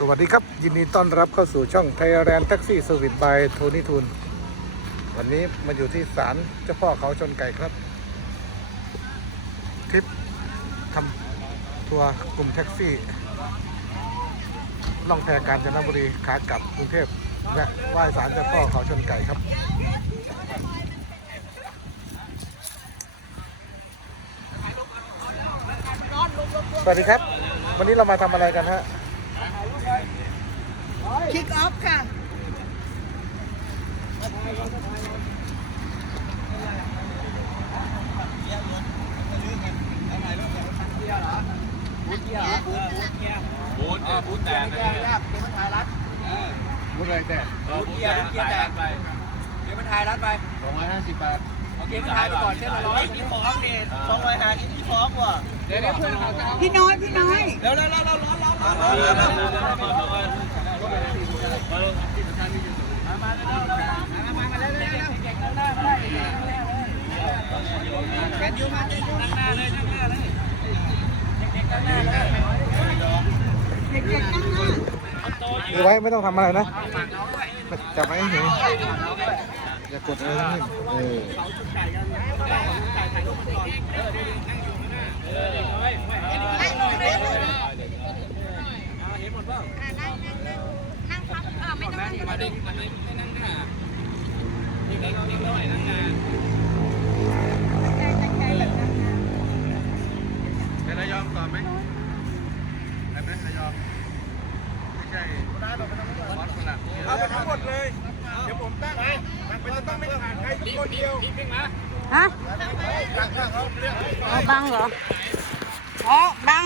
สวัสดีครับ ยินดีต้อนรับเข้าสู่ช่องไทยแลนด์แท็กซี่เซอร์วิสบายโทนี่ทูนวันนี้มาอยู่ที่ศาลเจ้าพ่อเขาชนไก่ครับทริปทำทัวร์กลุ่มแท็กซี่ ล่องแพกาญจนบุรีขากลับกรุงเทพและไหว้ศาลเจ้าพ่อเขาชนไก่ครับสวัสดีครับ วันนี้เรามาทำอะไรกันฮะ คิกออฟค่ะบูธเออบูธแตกเลยมุดอะไรแต่เออบูธแตกแตกไปเดี๋ยวมันถ่ายรัดไปสองร้อยห้าสิบบาทโอเคมันถ่ายไปก่อนเส้นละร้อยกินของเนี่ยสองร้อยห้ากินที่ของว่ะเดี๋ยวเดี๋ยวเพื่อนเขาจะพี่น้อยพี่น้อยเร็วเร็วเร็วเร็วร้อนร้อนร้อนร้อนเร็วเร็วเร็วเร็วเร็วมาเร็วเร็วมามาเร็วเร็วเร็วเก่งข้างหน้าได้แกนยูมาแกนยูข้างหน้าเลยข้างหน้าเลยเด็กๆข้างหน้าเลยเด็กๆนั่งหน้าดูไว้ไม่ต้องทำอะไรนะ จับไว้เฉยอย่ากดอะไรทั้งนั้นเออนั่ งพักเออไม่ต้องนั่งมาเด็กมาเด็กไม่นั่งหน้าเด็กๆเด็กน้อยนั่งหน้าใจใจแบบนั้นนะเป็นระยองต่อไหมได้ไหมระยองไม่ใช่วัดสลักเอาไปทั้งหมดเลยเดี๋ยวผมตั้งให้มันจะต้องไม่ขาดใครสักคนเดียวนี่เพ่งมาฮะบังเหรออ๋อบัง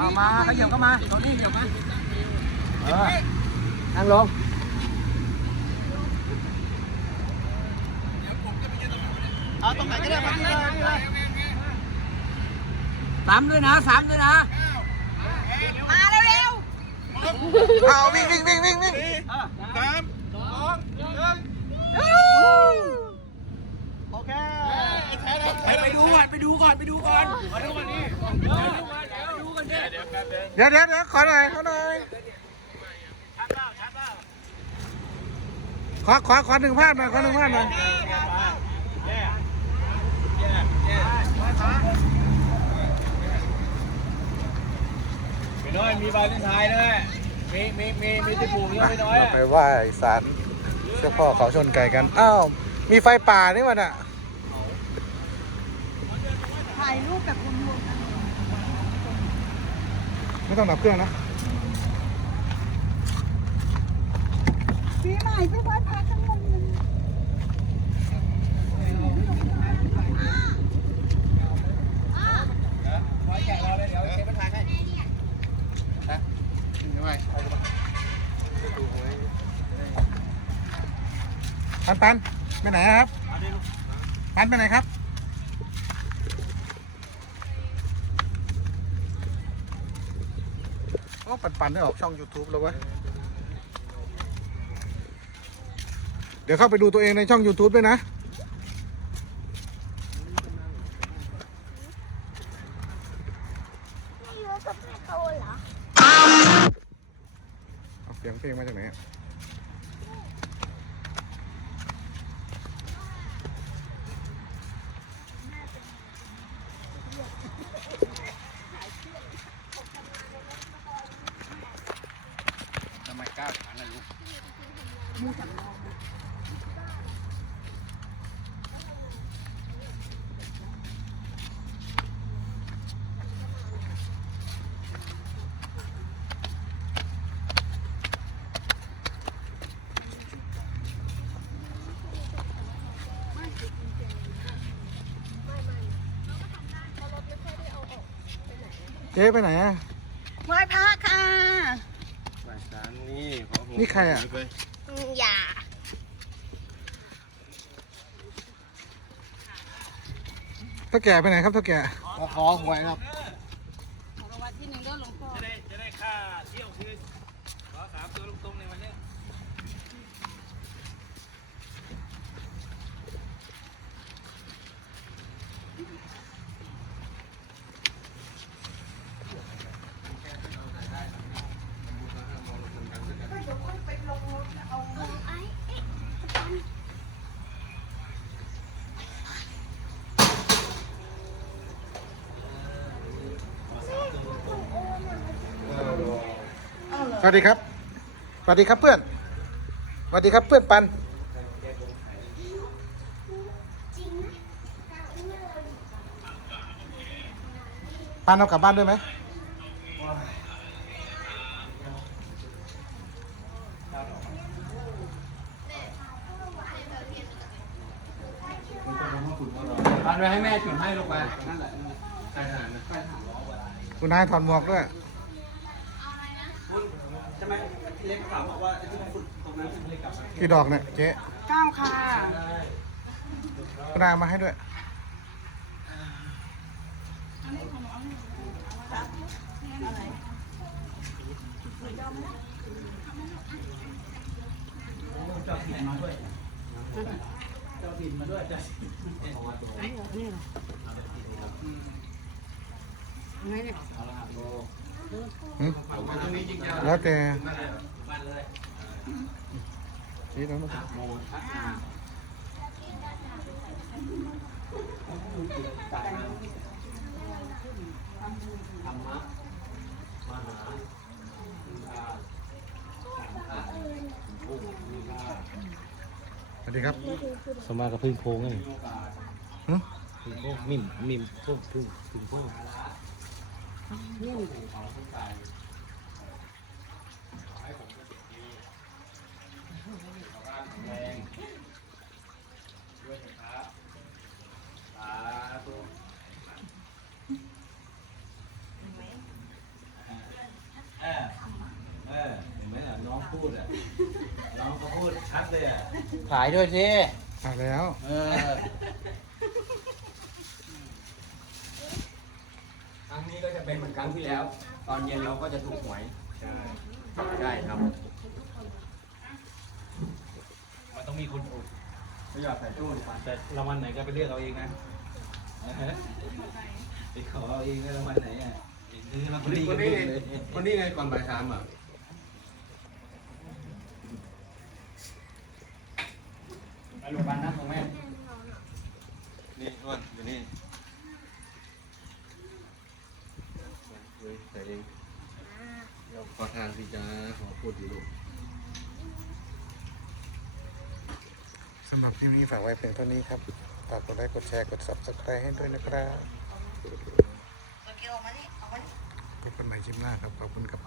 เอามาขยับเข้ามาตรงนี้ขยับมาเออนั่งลงเอาตรงไหนก็ได้มาที่เลยนี่เลยสามด้วยนะสามด้วยนะ มาเร็วเอาวิ่งวิ่งวิ่งวิ่งวิ่งสามสองหนึ่งๆโอเคไปดูก่อนไปดูก่อนไปดูก่อนมาดูก่อนนี่ เดี๋ยวดูก่อนเดี๋ยวดูก่อนเนี่ยเดี๋ยวแป๊บเดียวเดี๋ยวเดี๋ยวเดี๋ยวขอหน่อยขอหน่อยขอขอขอหนึ่งภาพหน่อยขอหนึ่งภาพหน่อยพี่น้อยมีบาเลนไทน์ด้วยมีมีมีมีที่ปลูกเยอะพี่น้อยอะไปไหว้ศาลเจ้าพ่อเขาชนไก่กัน อ้าว มีไฟป่านี่วะน่ะถ่ายรูปแบบรวมๆกัน ไม่ต้องดับเครื่องนะปีใหม่ไปไหว้พระข้างบนนึงรอยแกะรอเลยเดี๋ยวเช็คมันถ่ายให้ปันปันไปไหนครับ ปันไปไหนครับ โอ้ปันปันได้ออกช่อง YouTube แล้วเวะเดี๋ยวเข้าไปดูตัวเองในช่อง YouTube ด้วยนะเอาเสียงเพลงมาจากไหนอะ ทำไมก้าวอย่างนั้นล่ะลูก เจ๊ไปไหนอะ ไหว้พระค่ะฝ่ายสารนี่ขอหัวนี่ใครอะอย่า เท่าแก่ไปไหนครับเท่าแก่ ขอขอหวยครับ รางวัลที่หนึ่งก็หลวงพ่อ จะได้จะได้ค่าเที่ยวคืนขอสามตัวตรงๆในวันนี้ สวัสดีครับ สวัสดีครับเพื่อน สวัสดีครับเพื่อนปัน ปันเอากลับบ้านด้วยไหมปันไปให้แม่จุดให้ลงไปนั่นแหละใช่ไหมคุณนายถอดหมวกด้วย ช่ไหมเล็กถามบอกว่าที่มันฝึกตรงนั้นเล็กกลับกี่ดอกเนี่ยเจ๊เก้าค่ะคุณนายเอามาให้ด้วย เจ้าถิ่นมาด้วยเจ้าถิ่นมาด้วยเจ้าถิ่นหืมมาตรงนี้จริงจังแล้วแต่บ้า นเลยชี้แล้วนะโมทัศนาธรรมะมหาสวัสดีครับสมากับพึ่งโค้งไงหืมพึ่งโค้งมิมมิมพึ่งพึ่งพึ่งโค้งเออเออเห็นไหมล่ะน้อง พูดอะน้องเขาพูดชัดเลยอะขายด้วยสิมาแล้ว เออครั้งนี้ก็จะเป็นเหมือนครั้งที่แล้ว ตอนเย็นเราก็จะถูกหวย ใช่ใช่ครับ มันต้องมีคนถูกไม่อยากใส่ตู้ดีกว่าแต่รางวัลไหนก็ไปเลือกเอาเองนะไปขอเอาเองว่ารางวัลไหนอะซื้อลอตเตอรี่คกันนนี้เองเลยคนนี้ไงก่อนบ่ายสามอะ ไปโรงพยาบาลนะของแม่นี่นวดอยู่นี่เฮ้ยใส่เองเดี๋ยวขอทางสิจ้าขอพูดอยู่ลูกสำหรับที่นี้ฝากไว้เพียงเท่านี้ครับฝากกดไลค์กดแชร์กด subscribe ให้ด้วยนะครับพบกันใหม่คลิปหน้าครับขอบคุณครับ